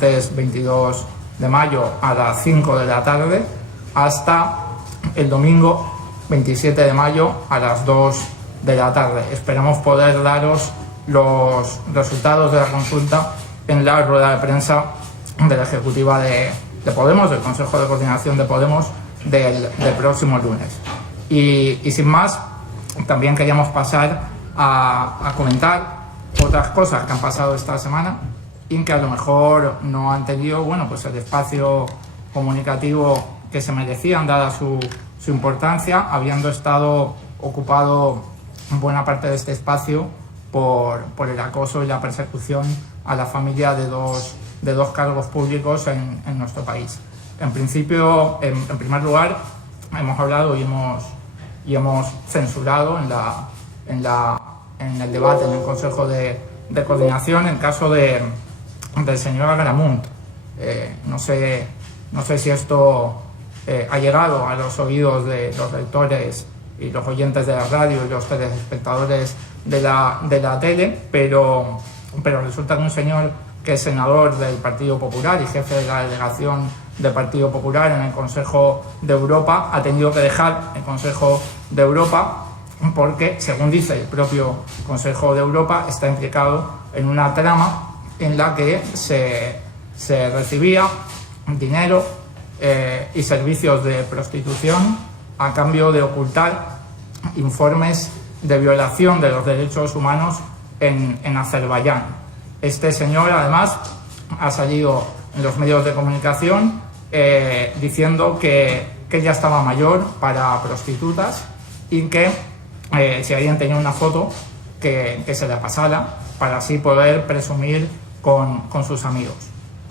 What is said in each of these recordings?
22 de mayo a las 5 de la tarde hasta el domingo 27 de mayo a las 2 de la tarde. Esperamos poder daros los resultados de la consulta en la rueda de prensa de la Ejecutiva de Podemos, del Consejo de Coordinación de Podemos, del próximo lunes. Y sin más, también queríamos pasar a comentar otras cosas que han pasado esta semana y que a lo mejor no han tenido pues el espacio comunicativo que se merecían, dada su importancia, habiendo estado ocupado buena parte de este espacio por el acoso y la persecución a la familia de dos cargos públicos en nuestro país. En principio, en primer lugar, hemos hablado y hemos censurado en el debate en el Consejo de Coordinación el caso del señor Agramunt. No sé si esto ha llegado a los oídos de los lectores y los oyentes de la radio y los telespectadores de la tele, pero resulta que un señor que es senador del Partido Popular y jefe de la delegación del Partido Popular en el Consejo de Europa ha tenido que dejar el Consejo de Europa porque, según dice el propio Consejo de Europa, está implicado en una trama en la que se recibía dinero y servicios de prostitución a cambio de ocultar informes de violación de los derechos humanos en Azerbaiyán. Este señor, además, ha salido en los medios de comunicación diciendo que ya estaba mayor para prostitutas y que si alguien tenía una foto que se la pasara para así poder presumir con sus amigos.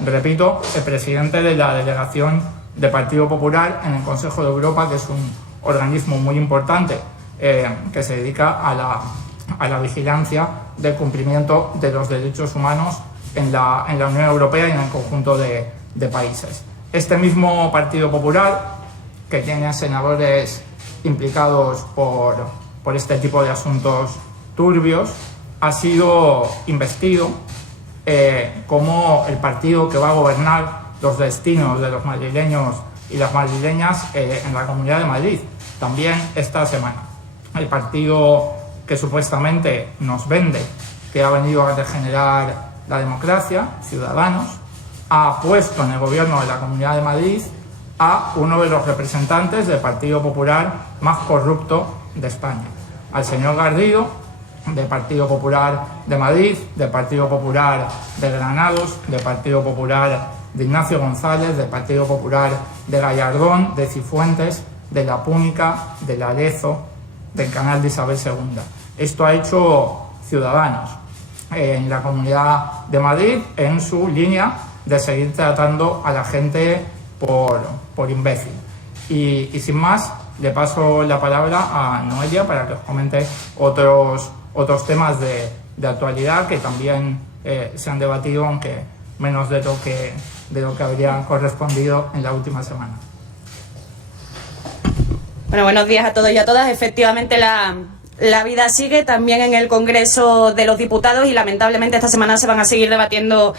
Repito, el presidente de la delegación del Partido Popular en el Consejo de Europa, que es un organismo muy importante que se dedica a la vigilancia del cumplimiento de los derechos humanos en la Unión Europea y en el conjunto de países. Este mismo Partido Popular, que tiene senadores implicados por este tipo de asuntos turbios, ha sido investido como el partido que va a gobernar los destinos de los madrileños y las madrileñas en la Comunidad de Madrid, también esta semana. El partido que supuestamente nos vende, que ha venido a regenerar la democracia, Ciudadanos, ha puesto en el gobierno de la Comunidad de Madrid a uno de los representantes del Partido Popular más corrupto de España, al señor Garrido, del Partido Popular de Madrid, del Partido Popular de Granados, del Partido Popular de Ignacio González, del Partido Popular de Gallardón, de Cifuentes, de La Púnica, de La Lezo, del Canal de Isabel II. Esto ha hecho Ciudadanos en la Comunidad de Madrid en su línea de seguir tratando a la gente por imbécil. Y sin más, le paso la palabra a Noelia para que os comente otros temas de actualidad que también se han debatido, aunque menos de lo que habría correspondido en la última semana. Bueno, buenos días a todos y a todas. Efectivamente, la vida sigue también en el Congreso de los Diputados y lamentablemente esta semana se van a seguir debatiendo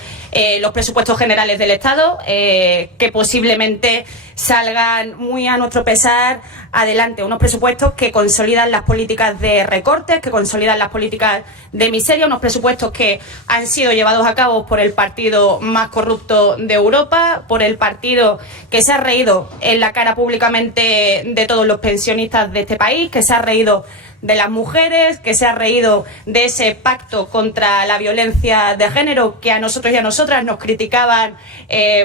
los presupuestos generales del Estado, que posiblemente salgan muy a nuestro pesar adelante. Unos presupuestos que consolidan las políticas de recortes, que consolidan las políticas de miseria, unos presupuestos que han sido llevados a cabo por el partido más corrupto de Europa, por el partido que se ha reído en la cara públicamente de todos los pensionistas de este país, que se ha reído de las mujeres, que se ha reído de ese pacto contra la violencia de género que a nosotros y a nosotras nos criticaban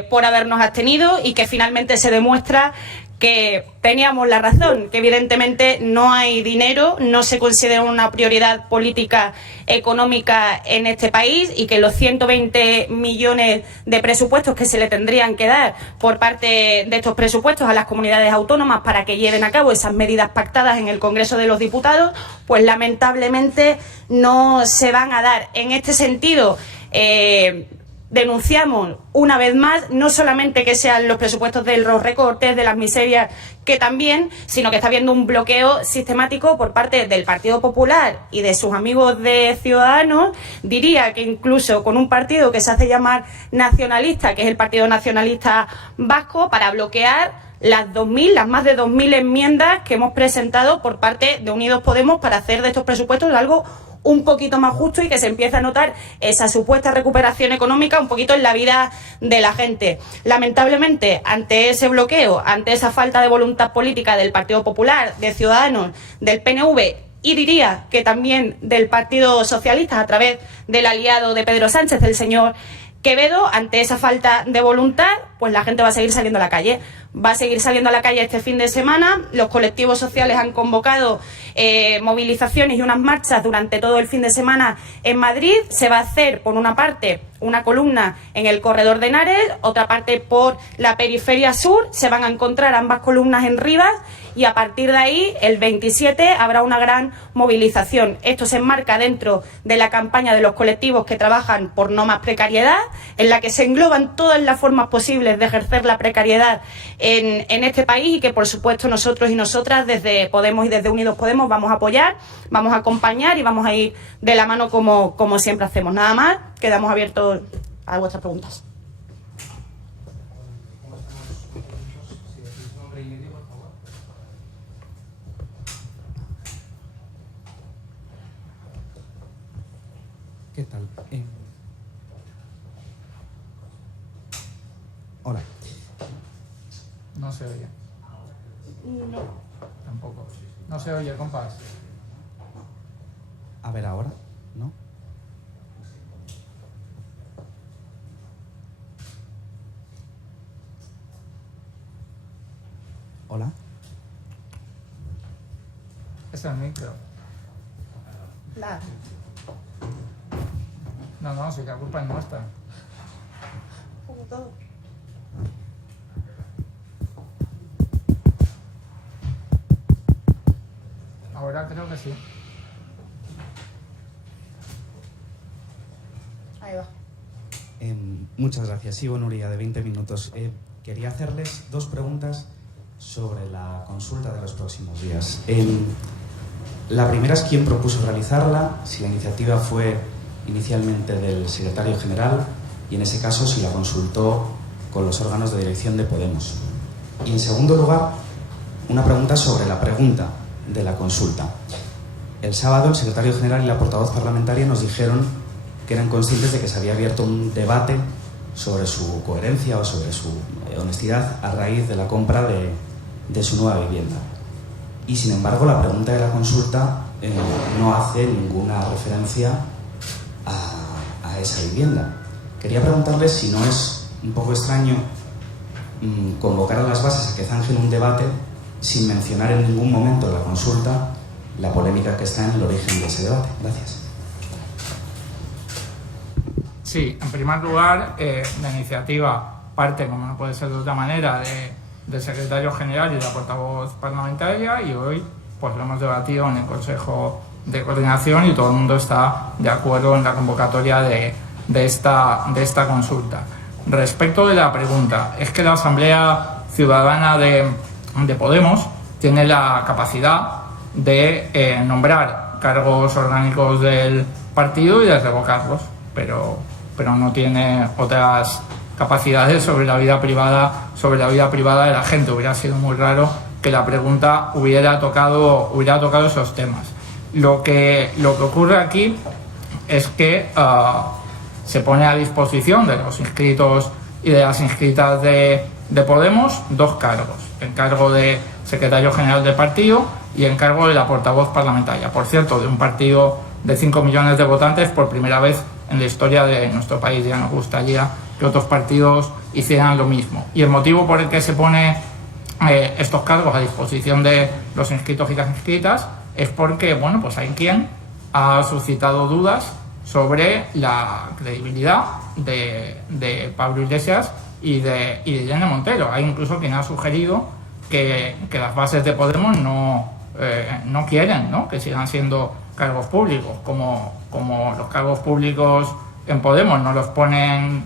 por habernos abstenido y que finalmente se demuestra que teníamos la razón, que evidentemente no hay dinero, no se considera una prioridad política económica en este país y que los 120 millones de presupuestos que se le tendrían que dar por parte de estos presupuestos a las comunidades autónomas para que lleven a cabo esas medidas pactadas en el Congreso de los Diputados, pues lamentablemente no se van a dar. En este sentido, Denunciamos una vez más no solamente que sean los presupuestos de los recortes, de las miserias, que también, sino que está habiendo un bloqueo sistemático por parte del Partido Popular y de sus amigos de Ciudadanos. Diría que incluso con un partido que se hace llamar nacionalista, que es el Partido Nacionalista Vasco, para bloquear las más de 2.000 enmiendas que hemos presentado por parte de Unidos Podemos para hacer de estos presupuestos algo un poquito más justo y que se empiece a notar esa supuesta recuperación económica un poquito en la vida de la gente. Lamentablemente, ante ese bloqueo, ante esa falta de voluntad política del Partido Popular, de Ciudadanos, del PNV y diría que también del Partido Socialista a través del aliado de Pedro Sánchez, el señor Quevedo, ante esa falta de voluntad, pues la gente va a seguir saliendo a la calle. Va a seguir saliendo a la calle este fin de semana. Los colectivos sociales han convocado movilizaciones y unas marchas durante todo el fin de semana en Madrid. Se va a hacer, por una parte, una columna en el corredor de Henares, otra parte por la periferia sur. Se van a encontrar ambas columnas en Rivas y a partir de ahí, el 27, habrá una gran movilización. Esto se enmarca dentro de la campaña de los colectivos que trabajan por no más precariedad, en la que se engloban todas las formas posibles de ejercer la precariedad en este país y que, por supuesto, nosotros y nosotras desde Podemos y desde Unidos Podemos vamos a apoyar, vamos a acompañar y vamos a ir de la mano como siempre hacemos. Nada más, quedamos abiertos a vuestras preguntas. ¿Qué tal? Hola. No se oye. No. Tampoco. No se oye, compás. A ver ahora, ¿no? Hola. Es el micro. No, si la culpa es nuestra. Como todo. Ahora creo que sí. Ahí va. Muchas gracias. Sigo Nuria, de 20 minutos. Quería hacerles dos preguntas sobre la consulta de los próximos días. La primera es quién propuso realizarla, si la iniciativa fue inicialmente del secretario general y en ese caso si la consultó con los órganos de dirección de Podemos. Y en segundo lugar, una pregunta sobre la pregunta de la consulta. El sábado el secretario general y la portavoz parlamentaria nos dijeron que eran conscientes de que se había abierto un debate sobre su coherencia o sobre su honestidad a raíz de la compra de su nueva vivienda. Y sin embargo la pregunta de la consulta no hace ninguna referencia a esa vivienda. Quería preguntarles si no es un poco extraño convocar a las bases a que zanjen un debate sin mencionar en ningún momento en la consulta la polémica que está en el origen de ese debate. Gracias. Sí, en primer lugar, la iniciativa parte, como no puede ser de otra manera, del secretario general y de la portavoz parlamentaria, y hoy pues lo hemos debatido en el Consejo de Coordinación y todo el mundo está de acuerdo en la convocatoria de esta consulta. Respecto de la pregunta, es que la Asamblea Ciudadana de Podemos tiene la capacidad de nombrar cargos orgánicos del partido y de revocarlos, pero no tiene otras capacidades sobre la vida privada de la gente. Hubiera sido muy raro que la pregunta hubiera tocado esos temas. Lo que ocurre aquí es que se pone a disposición de los inscritos y de las inscritas de Podemos dos cargos: el cargo de secretario general del partido y el cargo de la portavoz parlamentaria. Por cierto, de un partido de 5 millones de votantes, por primera vez en la historia de nuestro país. Ya nos gustaría que otros partidos hicieran lo mismo. Y el motivo por el que se pone estos cargos a disposición de los inscritos y las inscritas es porque, bueno, pues hay quien ha suscitado dudas sobre la credibilidad de Pablo Iglesias y de Irene Montero. Hay incluso quien ha sugerido que las bases de Podemos no quieren, ¿no?, que sigan siendo cargos públicos, como los cargos públicos En Podemos no los ponen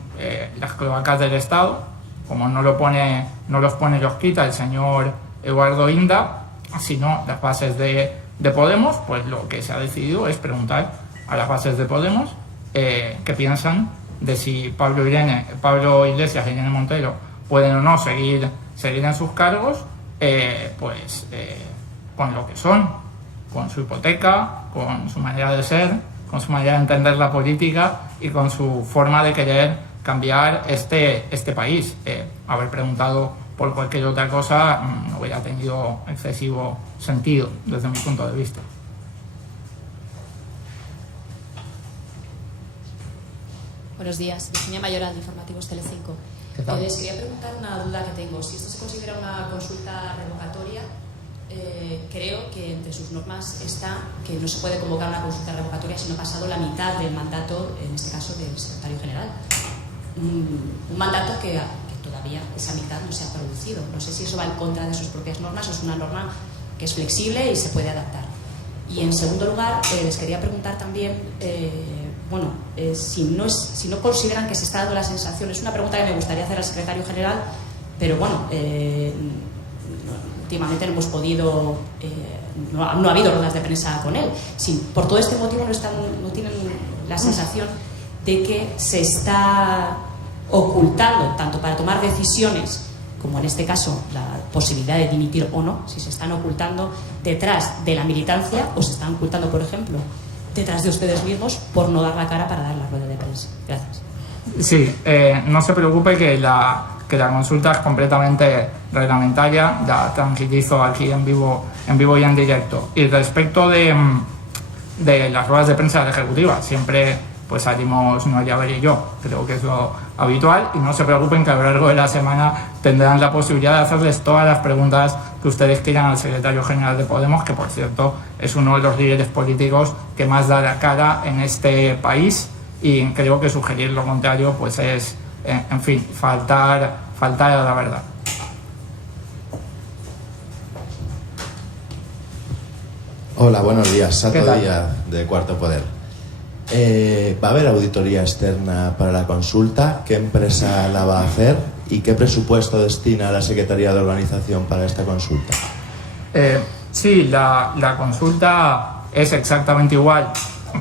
las cloacas del Estado, como no los pone los quita el señor Eduardo Inda, sino las bases de Podemos. Pues lo que se ha decidido es preguntar a las bases de Podemos qué piensan de si Pablo Iglesias y Irene Montero pueden o no seguir en sus cargos, con lo que son, con su hipoteca, con su manera de ser, con su manera de entender la política y con su forma de querer cambiar este país. Haber preguntado por cualquier otra cosa no hubiera tenido excesivo sentido desde mi punto de vista. Buenos días, Virginia Mayoral, de Informativos Telecinco. Les quería preguntar una duda que tengo. Si esto se considera una consulta revocatoria, creo que entre sus normas está que no se puede convocar una consulta revocatoria si no ha pasado la mitad del mandato, en este caso del secretario general. Un mandato que todavía esa mitad no se ha producido. No sé si eso va en contra de sus propias normas o es una norma que es flexible y se puede adaptar. Y en segundo lugar, les quería preguntar también, si no consideran que se está dando la sensación, es una pregunta que me gustaría hacer al secretario general, pero últimamente no hemos podido, no ha habido ruedas de prensa con él. Si por todo este motivo no tienen la sensación de que se está ocultando, tanto para tomar decisiones, como en este caso la posibilidad de dimitir o no, si se están ocultando detrás de la militancia o se están ocultando, por ejemplo, detrás de ustedes mismos por no dar la cara para dar la rueda de prensa. Gracias. Sí, no se preocupe que la consulta es completamente reglamentaria, la tranquilizo aquí en vivo y en directo. Y respecto de las ruedas de prensa de la Ejecutiva, siempre pues salimos Noelia Ver y yo, creo que es lo habitual, y no se preocupen que a lo largo de la semana tendrán la posibilidad de hacerles todas las preguntas que ustedes quieran al secretario general de Podemos, que por cierto es uno de los líderes políticos que más da la cara en este país, y creo que sugerir lo contrario pues es, en fin, faltar a la verdad. Hola, buenos días. Sato Díaz, de Cuarto Poder. ¿Va a haber auditoría externa para la consulta? ¿Qué empresa la va a hacer? ¿Y qué presupuesto destina la Secretaría de Organización para esta consulta? Sí, la consulta es exactamente igual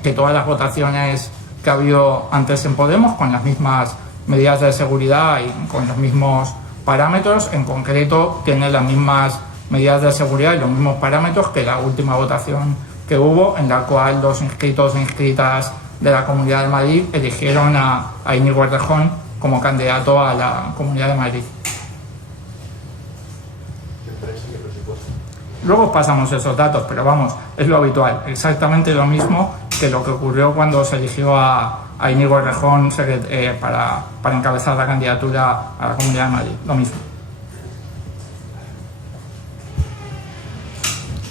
que todas las votaciones que ha habido antes en Podemos, con las mismas medidas de seguridad y con los mismos parámetros. En concreto, tiene las mismas medidas de seguridad y los mismos parámetros que la última votación que hubo, en la cual los inscritos e inscritas de la Comunidad de Madrid eligieron a Íñigo Errejón como candidato a la Comunidad de Madrid. Luego pasamos esos datos, pero vamos, es lo habitual, exactamente lo mismo que lo que ocurrió cuando se eligió a Íñigo Errejón para encabezar la candidatura a la Comunidad de Madrid, lo mismo.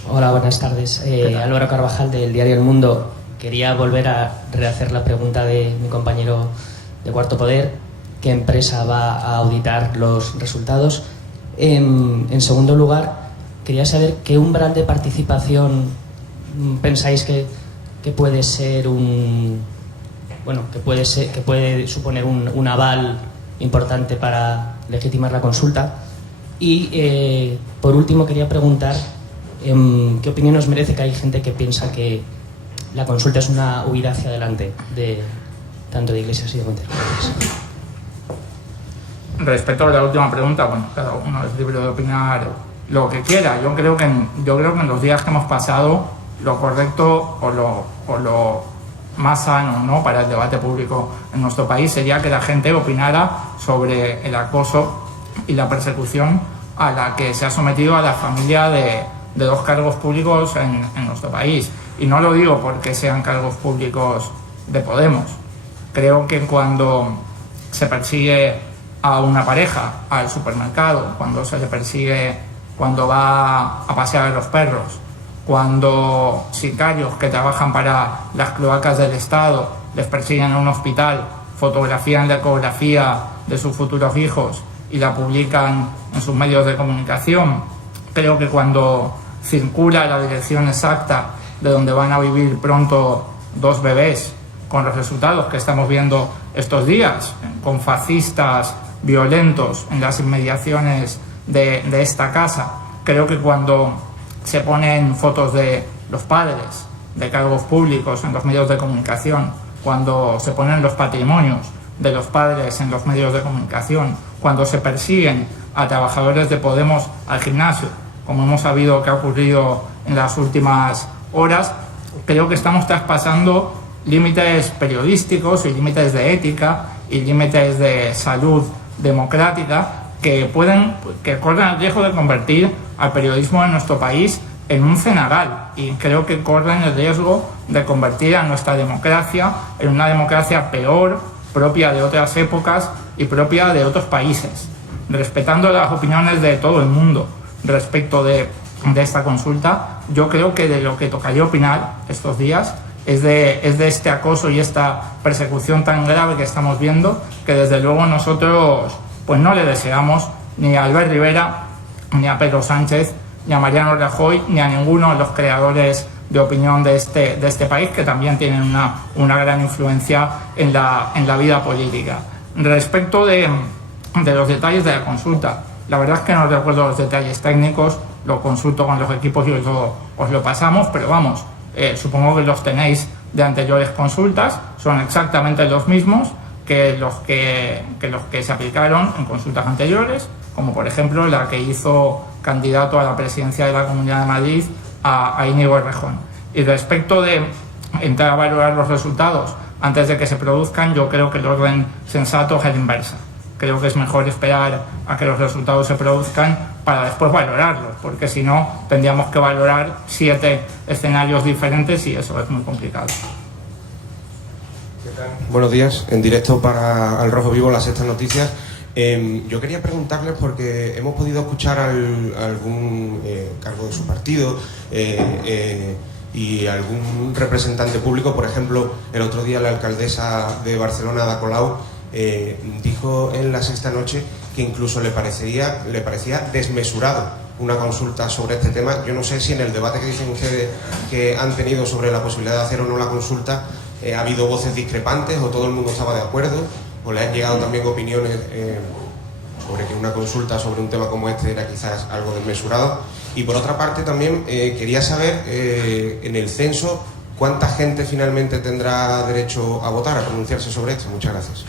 Hola, buenas tardes. Álvaro Carvajal, del diario El Mundo. Quería volver a rehacer la pregunta de mi compañero de Cuarto Poder. ¿Qué empresa va a auditar los resultados? En segundo lugar, quería saber qué umbral de participación pensáis que puede ser que puede suponer un aval importante para legitimar la consulta. Y por último quería preguntar ¿qué opinión os merece que hay gente que piensa que la consulta es una huida hacia adelante tanto de Iglesias y de Montero? Respecto a la última pregunta, bueno, cada uno es libre de opinar lo que quiera. Yo creo que en los días que hemos pasado, lo correcto o lo más sano, ¿no?, para el debate público en nuestro país sería que la gente opinara sobre el acoso y la persecución a la que se ha sometido a la familia de dos cargos públicos en nuestro país. Y no lo digo porque sean cargos públicos de Podemos. Creo que cuando se persigue a una pareja al supermercado, cuando se le persigue cuando va a pasear a los perros, cuando sicarios que trabajan para las cloacas del Estado les persiguen en un hospital, fotografían la ecografía de sus futuros hijos y la publican en sus medios de comunicación, creo que cuando circula la dirección exacta de donde van a vivir pronto dos bebés con los resultados que estamos viendo estos días, con fascistas violentos en las inmediaciones de esta casa. Creo que cuando se ponen fotos de los padres de cargos públicos en los medios de comunicación, cuando se ponen los patrimonios de los padres en los medios de comunicación, cuando se persiguen a trabajadores de Podemos al gimnasio, como hemos sabido que ha ocurrido en las últimas horas, creo que estamos traspasando límites periodísticos y límites de ética y límites de salud democrática que corren el riesgo de convertir al periodismo en nuestro país en un cenagal, y creo que corren el riesgo de convertir a nuestra democracia en una democracia peor, propia de otras épocas y propia de otros países. Respetando las opiniones de todo el mundo respecto de esta consulta, yo creo que de lo que tocaría opinar estos días es de este acoso y esta persecución tan grave que estamos viendo, que desde luego nosotros pues no le deseamos ni a Albert Rivera, ni a Pedro Sánchez, ni a Mariano Rajoy, ni a ninguno de los creadores de opinión de este país, que también tienen una gran influencia en la vida política. Respecto de los detalles de la consulta, la verdad es que no recuerdo los detalles técnicos, lo consulto con los equipos y os lo pasamos, pero vamos, supongo que los tenéis de anteriores consultas, son exactamente los mismos que los que se aplicaron en consultas anteriores, como por ejemplo la que hizo candidato a la presidencia de la Comunidad de Madrid a Íñigo Errejón. Y respecto de entrar a valorar los resultados antes de que se produzcan, yo creo que el orden sensato es el inverso. Creo que es mejor esperar a que los resultados se produzcan para después valorarlos, porque si no tendríamos que valorar 7 escenarios diferentes y eso es muy complicado. ¿Qué tal? Buenos días, en directo para Al Rojo Vivo, Las Sextas Noticias. Yo quería preguntarles, porque hemos podido escuchar a algún cargo de su partido y algún representante público, por ejemplo, el otro día la alcaldesa de Barcelona, Ada Colau, dijo en La Sexta Noche que incluso le parecía desmesurado una consulta sobre este tema. Yo no sé si en el debate que dicen ustedes que han tenido sobre la posibilidad de hacer o no la consulta ha habido voces discrepantes o todo el mundo estaba de acuerdo, o le han llegado también opiniones sobre que una consulta sobre un tema como este era quizás algo desmesurado. Y por otra parte también quería saber en el censo cuánta gente finalmente tendrá derecho a votar, a pronunciarse sobre esto. Muchas gracias.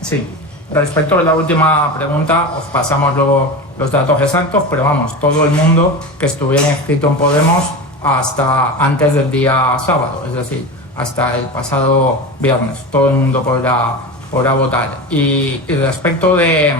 Sí, respecto a la última pregunta, os pasamos luego los datos exactos, pero vamos, todo el mundo que estuviera inscrito en Podemos hasta antes del día sábado, es decir, hasta el pasado viernes, todo el mundo podrá votar. Y respecto de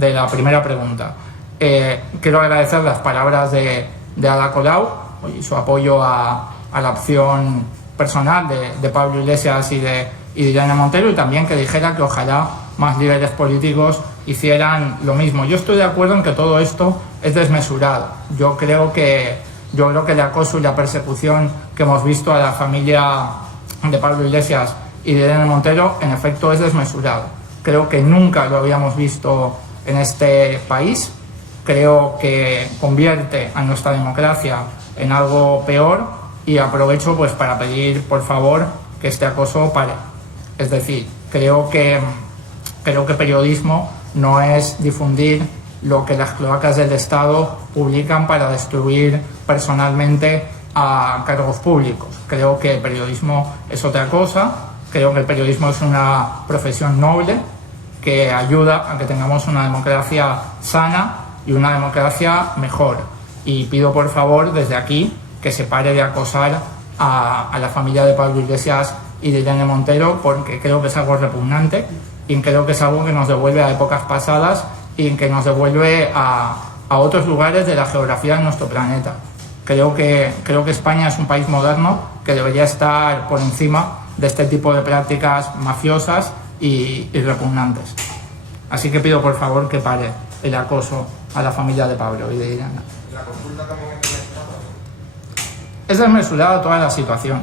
la primera pregunta, quiero agradecer las palabras de Ada Colau y su apoyo a la opción personal de Pablo Iglesias y de Irene Montero, y también que dijera que ojalá más líderes políticos hicieran lo mismo. Yo estoy de acuerdo en que todo esto es desmesurado. Yo creo que el acoso y la persecución que hemos visto a la familia de Pablo Iglesias y de Irene Montero en efecto es desmesurado. Creo que nunca lo habíamos visto en este país. Creo que convierte a nuestra democracia en algo peor, y aprovecho pues para pedir por favor que este acoso pare. Es decir, creo que periodismo no es difundir lo que las cloacas del Estado publican para destruir personalmente a cargos públicos. Creo que el periodismo es otra cosa. Creo que el periodismo es una profesión noble que ayuda a que tengamos una democracia sana y una democracia mejor. Y pido por favor desde aquí que se pare de acosar a la familia de Pablo Iglesias y de Irene Montero, porque creo que es algo repugnante y creo que es algo que nos devuelve a épocas pasadas y que nos devuelve a otros lugares de la geografía de nuestro planeta. Creo que España es un país moderno que debería estar por encima de este tipo de prácticas mafiosas y repugnantes. Así que pido por favor que pare el acoso a la familia de Pablo y de Irene. ¿La consulta también es desmesurada? Es desmesurada toda la situación.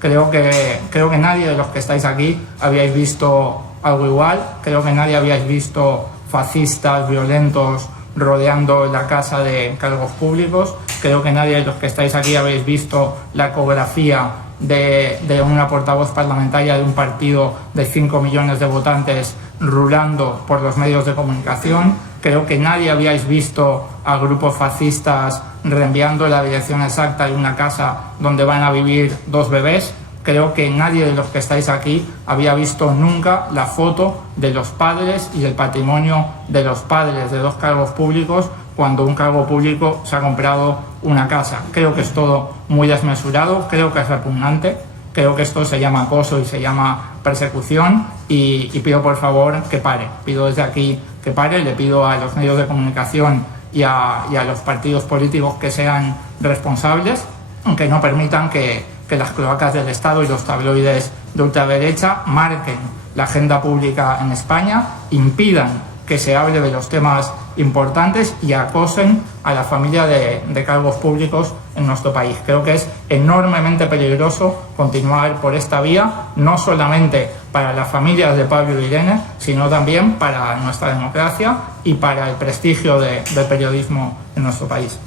Creo que nadie de los que estáis aquí habíais visto algo igual. Creo que nadie habíais visto fascistas violentos rodeando la casa de cargos públicos. Creo que nadie de los que estáis aquí habéis visto la ecografía de una portavoz parlamentaria de un partido de 5 millones de votantes rulando por los medios de comunicación. Creo que nadie habíais visto a grupos fascistas reenviando la dirección exacta de una casa donde van a vivir 2 bebés. Creo que nadie de los que estáis aquí había visto nunca la foto de los padres y el patrimonio de los padres de 2 cargos públicos cuando un cargo público se ha comprado una casa. Creo que es todo muy desmesurado, creo que es repugnante, creo que esto se llama acoso y se llama persecución y pido por favor que pare. Pido desde aquí que pare, le pido a los medios de comunicación y a los partidos políticos que sean responsables, que no permitan que las cloacas del Estado y los tabloides de ultraderecha marquen la agenda pública en España, impidan que se hable de los temas importantes y acosen a la familia de cargos públicos en nuestro país. Creo que es enormemente peligroso continuar por esta vía, no solamente para las familias de Pablo y Irene, sino también para nuestra democracia y para el prestigio del periodismo en nuestro país.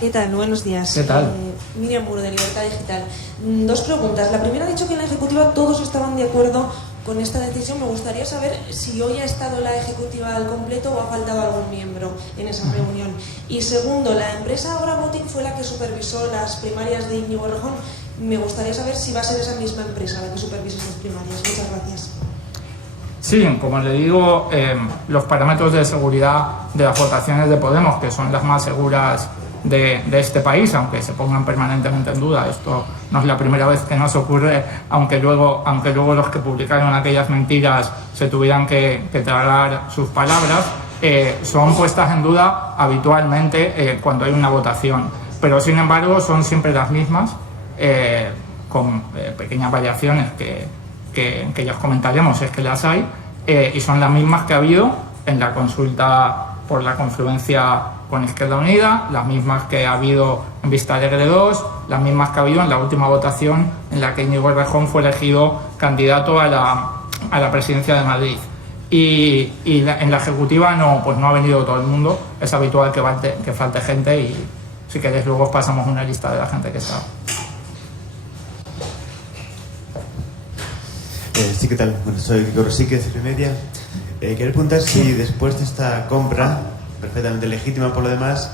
¿Qué tal? Buenos días. ¿Qué tal? Miriam Muro, de Libertad Digital. 2 preguntas. La primera, ha dicho que en la Ejecutiva todos estaban de acuerdo con esta decisión. Me gustaría saber si hoy ha estado la Ejecutiva al completo o ha faltado algún miembro en esa reunión. Y segundo, la empresa Ahora Voting fue la que supervisó las primarias de Íñigo Errejón. Me gustaría saber si va a ser esa misma empresa la que supervise esas primarias. Muchas gracias. Sí, como le digo, los parámetros de seguridad de las votaciones de Podemos, que son las más seguras de este país, aunque se pongan permanentemente en duda. Esto no es la primera vez que nos ocurre, aunque luego los que publicaron aquellas mentiras se tuvieran que tragar sus palabras, son puestas en duda habitualmente cuando hay una votación, pero sin embargo son siempre las mismas, con pequeñas variaciones que ya os comentaremos, es que las hay, y son las mismas que ha habido en la consulta por la confluencia con Izquierda Unida, las mismas que ha habido en Vista Alegre 2, las mismas que ha habido en la última votación en la que Íñigo Errejón fue elegido candidato a la presidencia de Madrid. Y en la Ejecutiva no ha venido todo el mundo, es habitual que falte gente y si queréis luego os pasamos una lista de la gente que está. Sí, ¿qué tal? Bueno, soy Kiko Rosique, de Media. Quería preguntar si después de esta compra, perfectamente legítima por lo demás,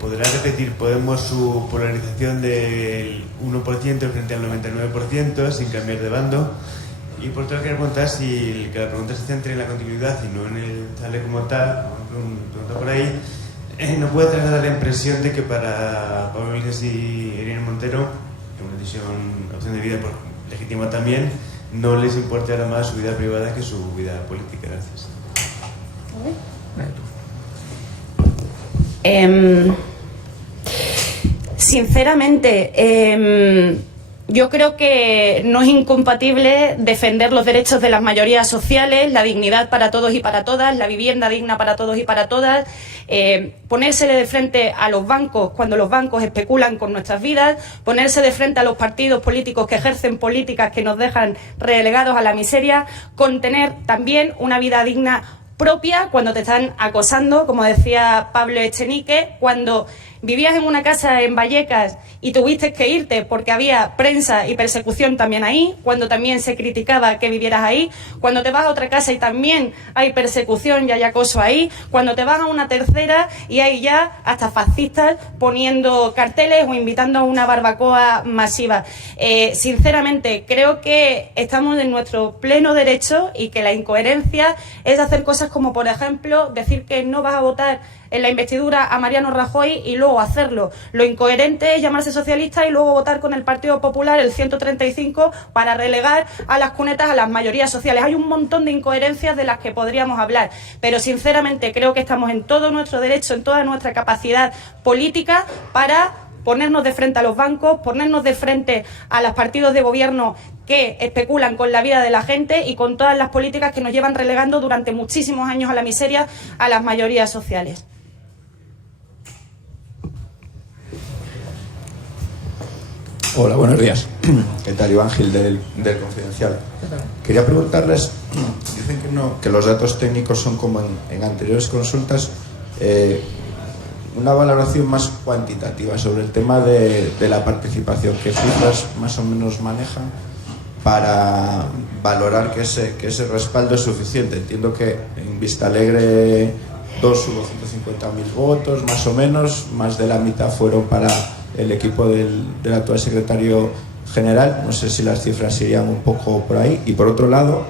podrá repetir Podemos su polarización del 1% frente al 99% sin cambiar de bando. Y por otro lado, quería preguntar si que la pregunta se centre en la continuidad y no en el sale como tal, pregunta por ahí, no puede trasladar la impresión de que para Pablo Iglesias y Irene Montero, una opción de vida legítima también, no les importa ahora más su vida privada que su vida política. Gracias. Sinceramente, yo creo que no es incompatible defender los derechos de las mayorías sociales, la dignidad para todos y para todas, la vivienda digna para todos y para todas, ponérsele de frente a los bancos cuando los bancos especulan con nuestras vidas, ponerse de frente a los partidos políticos que ejercen políticas que nos dejan relegados a la miseria, con tener también una vida digna propia cuando te están acosando, como decía Pablo Echenique, cuando vivías en una casa en Vallecas y tuviste que irte porque había prensa y persecución también ahí, cuando también se criticaba que vivieras ahí, cuando te vas a otra casa y también hay persecución y hay acoso ahí, cuando te vas a una tercera y hay ya hasta fascistas poniendo carteles o invitando a una barbacoa masiva. Sinceramente, creo que estamos en nuestro pleno derecho y que la incoherencia es hacer cosas como, por ejemplo, decir que no vas a votar en la investidura a Mariano Rajoy y luego hacerlo. Lo incoherente es llamarse socialista y luego votar con el Partido Popular el 135 para relegar a las cunetas a las mayorías sociales. Hay un montón de incoherencias de las que podríamos hablar, pero sinceramente creo que estamos en todo nuestro derecho, en toda nuestra capacidad política para ponernos de frente a los bancos, ponernos de frente a los partidos de gobierno que especulan con la vida de la gente y con todas las políticas que nos llevan relegando durante muchísimos años a la miseria a las mayorías sociales. Hola, buenos días. ¿Qué tal? Iván Gil del Confidencial. Quería preguntarles, dicen que los datos técnicos son como en anteriores consultas, una valoración más cuantitativa sobre el tema de la participación. ¿Qué cifras más o menos manejan para valorar que ese respaldo es suficiente? Entiendo que en Vistalegre 2 hubo 150.000 votos, más o menos, más de la mitad fueron para el equipo del actual secretario general. No sé si las cifras irían un poco por ahí. Y por otro lado,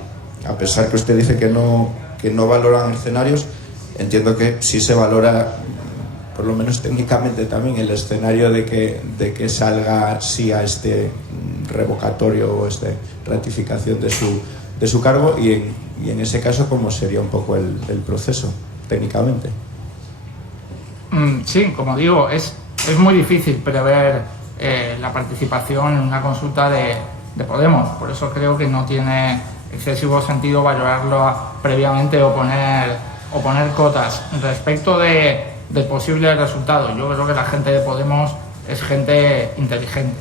a pesar que usted dice que no valoran escenarios, entiendo que sí se valora, por lo menos técnicamente también, el escenario de que salga sí a este revocatorio o esta ratificación de su cargo, y en ese caso, ¿cómo sería un poco el proceso técnicamente? Sí, como digo, es muy difícil prever la participación en una consulta de Podemos. Por eso creo que no tiene excesivo sentido valorarlo previamente o poner cotas. Respecto del posible resultado, yo creo que la gente de Podemos es gente inteligente.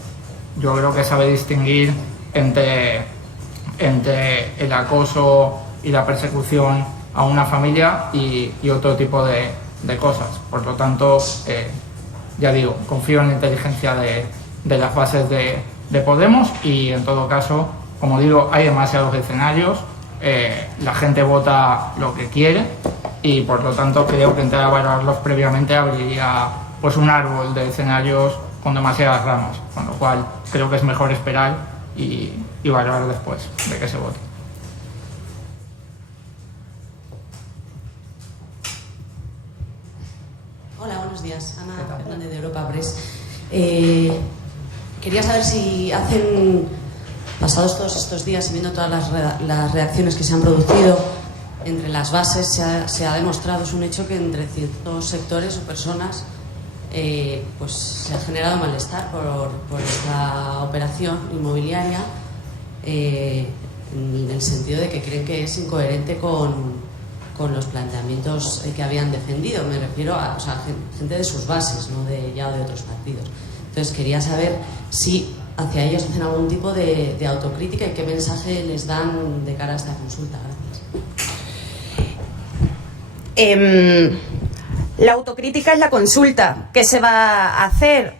Yo creo que sabe distinguir entre el acoso y la persecución a una familia y otro tipo de cosas. Por lo tanto, ya digo, confío en la inteligencia de las bases de Podemos, y en todo caso, como digo, hay demasiados escenarios, la gente vota lo que quiere, y por lo tanto creo que entrar a valorarlos previamente abriría pues un árbol de escenarios con demasiadas ramas, con lo cual creo que es mejor esperar y valorar después de que se vote. Hola, buenos días. Ana Fernández, de Europa Press. Quería saber si pasados todos estos días y viendo todas las reacciones que se han producido entre las bases, se ha demostrado, es un hecho, que entre ciertos sectores o personas pues se ha generado malestar por esta operación inmobiliaria, en el sentido de que creen que es incoherente con los planteamientos que habían defendido. Me refiero a gente de sus bases, no de otros partidos. Entonces quería saber si hacia ellos hacen algún tipo de autocrítica y qué mensaje les dan de cara a esta consulta. Gracias. La autocrítica es la consulta que se va a hacer.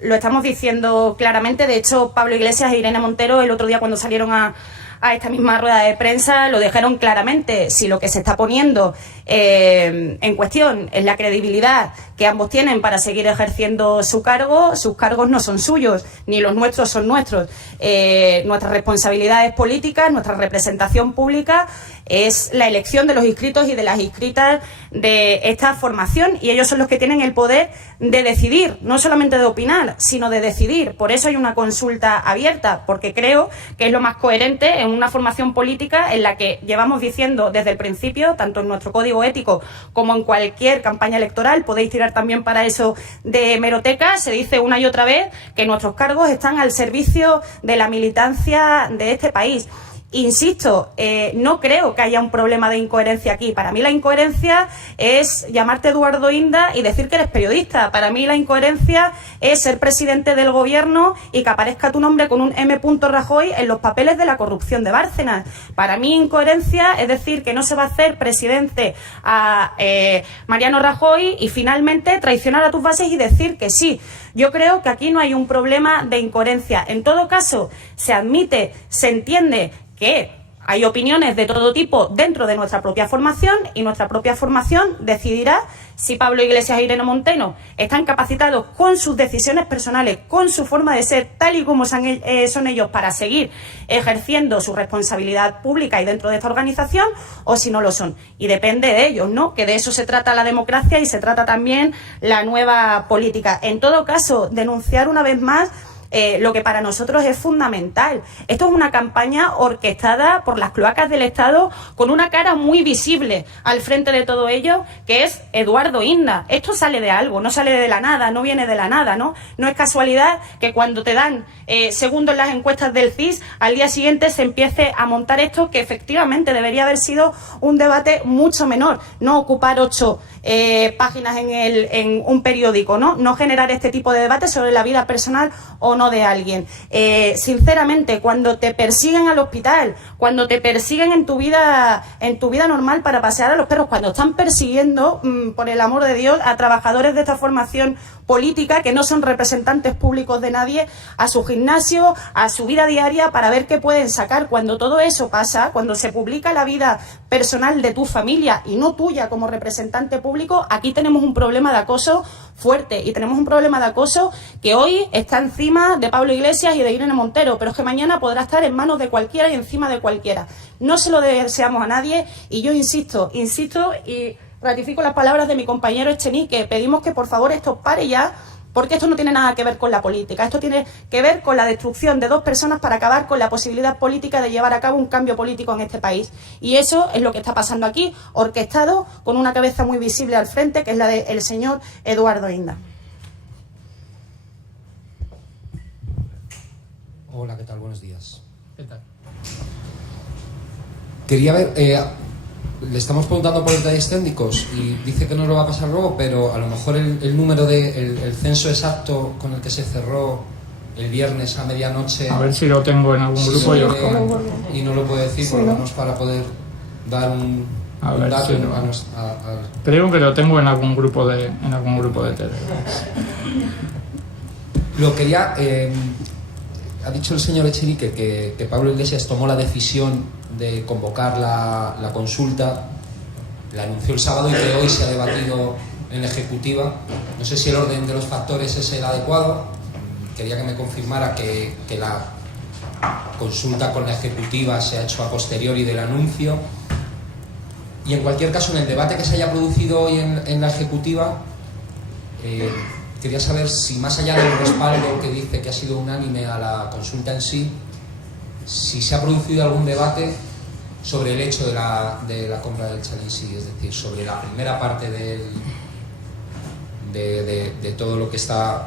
Lo estamos diciendo claramente. De hecho, Pablo Iglesias e Irene Montero el otro día, cuando salieron a esta misma rueda de prensa, lo dijeron claramente. Si lo que se está poniendo en cuestión es la credibilidad que ambos tienen para seguir ejerciendo su cargo, sus cargos no son suyos, ni los nuestros son nuestros. Nuestras responsabilidades políticas, nuestra representación pública es la elección de los inscritos y de las inscritas de esta formación, y ellos son los que tienen el poder de decidir, no solamente de opinar, sino de decidir. Por eso hay una consulta abierta, porque creo que es lo más coherente en una formación política en la que llevamos diciendo desde el principio, tanto en nuestro código ético como en cualquier campaña electoral, podéis tirar también para eso de hemeroteca, se dice una y otra vez que nuestros cargos están al servicio de la militancia de este país. Insisto, no creo que haya un problema de incoherencia aquí. Para mí la incoherencia es llamarte Eduardo Inda y decir que eres periodista. Para mí la incoherencia es ser presidente del gobierno y que aparezca tu nombre con un M. Rajoy en los papeles de la corrupción de Bárcenas. Para mí incoherencia es decir que no se va a hacer presidente a Mariano Rajoy y finalmente traicionar a tus bases y decir que sí. Yo creo que aquí no hay un problema de incoherencia. En todo caso, se admite, se entiende que hay opiniones de todo tipo dentro de nuestra propia formación, y nuestra propia formación decidirá si Pablo Iglesias e Irene Montero están capacitados con sus decisiones personales, con su forma de ser, tal y como son ellos, para seguir ejerciendo su responsabilidad pública y dentro de esta organización, o si no lo son. Y depende de ellos, ¿no? Que de eso se trata la democracia y se trata también la nueva política. En todo caso, denunciar una vez más lo que para nosotros es fundamental. Esto es una campaña orquestada por las cloacas del Estado con una cara muy visible al frente de todo ello, que es Eduardo Inda. Esto sale de algo, no sale de la nada, no viene de la nada, ¿no? No es casualidad que cuando te dan segundos en las encuestas del CIS, al día siguiente se empiece a montar esto, que efectivamente debería haber sido un debate mucho menor, no ocupar 8 páginas en un periódico, no generar este tipo de debate sobre la vida personal o no de alguien. Sinceramente, cuando te persiguen al hospital, cuando te persiguen en tu vida normal para pasear a los perros, cuando están persiguiendo, por el amor de Dios, a trabajadores de esta formación política que no son representantes públicos de nadie, a su gimnasio, a su vida diaria, para ver qué pueden sacar. Cuando todo eso pasa, cuando se publica la vida personal de tu familia y no tuya como representante público, aquí tenemos un problema de acoso fuerte, y tenemos un problema de acoso que hoy está encima de Pablo Iglesias y de Irene Montero, pero es que mañana podrá estar en manos de cualquiera y encima de cualquiera. No se lo deseamos a nadie, y yo insisto y ratifico las palabras de mi compañero Echenique, pedimos que por favor esto pare ya, porque esto no tiene nada que ver con la política, esto tiene que ver con la destrucción de 2 personas para acabar con la posibilidad política de llevar a cabo un cambio político en este país. Y eso es lo que está pasando aquí, orquestado con una cabeza muy visible al frente, que es la del señor Eduardo Inda. Hola, ¿qué tal? Buenos días. ¿Qué tal? Quería ver, le estamos preguntando por detalles técnicos y dice que no lo va a pasar luego, pero a lo mejor el número el censo exacto con el que se cerró el viernes a medianoche. A ver si lo tengo en algún grupo y os comento. Y no lo puedo decir, por lo menos para poder dar un dato. Si creo que lo tengo en algún grupo de Telegram. Lo quería. Ha dicho el señor Echenique que Pablo Iglesias tomó la decisión de convocar la consulta, la anunció el sábado y que hoy se ha debatido en la ejecutiva. No sé si el orden de los factores es el adecuado. Quería que me confirmara que la consulta con la ejecutiva se ha hecho a posteriori del anuncio. Y en cualquier caso, en el debate que se haya producido hoy en la ejecutiva, quería saber si, más allá del respaldo que dice que ha sido unánime a la consulta en sí, si se ha producido algún debate sobre el hecho de la compra del Challenge, es decir, sobre la primera parte de todo lo que está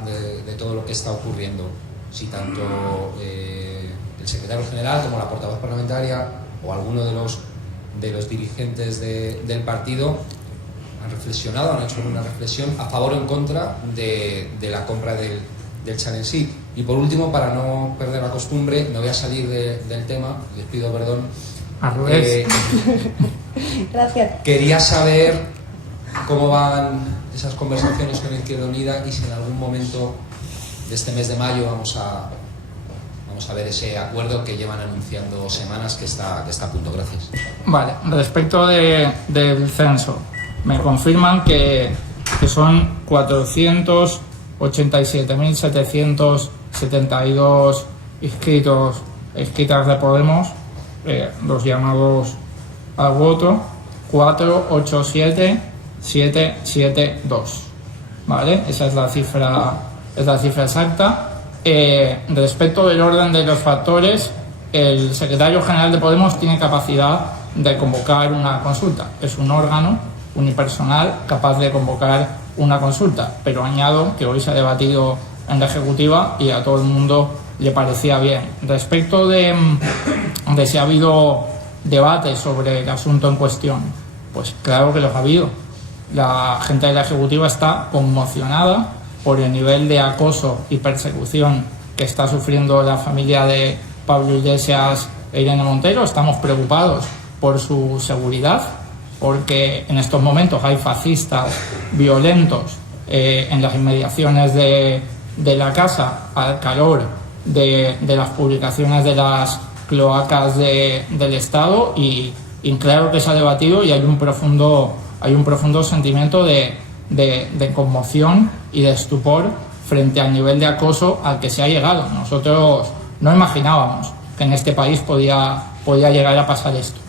ocurriendo, si tanto el secretario general como la portavoz parlamentaria o alguno de los dirigentes del partido han reflexionado, han hecho una reflexión a favor o en contra de la compra del Challenge. Y por último, para no perder la costumbre, me voy a salir del tema, les pido perdón. Gracias. Quería saber cómo van esas conversaciones con Izquierda Unida y si en algún momento de este mes de mayo vamos a ver ese acuerdo que llevan anunciando semanas que está a punto. Gracias. Vale, respecto del censo, me confirman que son 487.772 inscritas de Podemos, los llamados al voto, 487.772. ¿Vale? Esa es la cifra exacta. Respecto del orden de los factores, el secretario general de Podemos tiene capacidad de convocar una consulta. Es un órgano unipersonal capaz de convocar una consulta, pero añado que hoy se ha debatido en la ejecutiva y a todo el mundo le parecía bien. Respecto de si ha habido debate sobre el asunto en cuestión, pues claro que los ha habido. La gente de la ejecutiva está conmocionada por el nivel de acoso y persecución que está sufriendo la familia de Pablo Iglesias e Irene Montero. Estamos preocupados por su seguridad, porque en estos momentos hay fascistas violentos en las inmediaciones de la casa, al calor de las publicaciones de las cloacas del Estado, y claro que se ha debatido y hay un profundo sentimiento de conmoción y de estupor frente al nivel de acoso al que se ha llegado. Nosotros no imaginábamos que en este país podía llegar a pasar esto.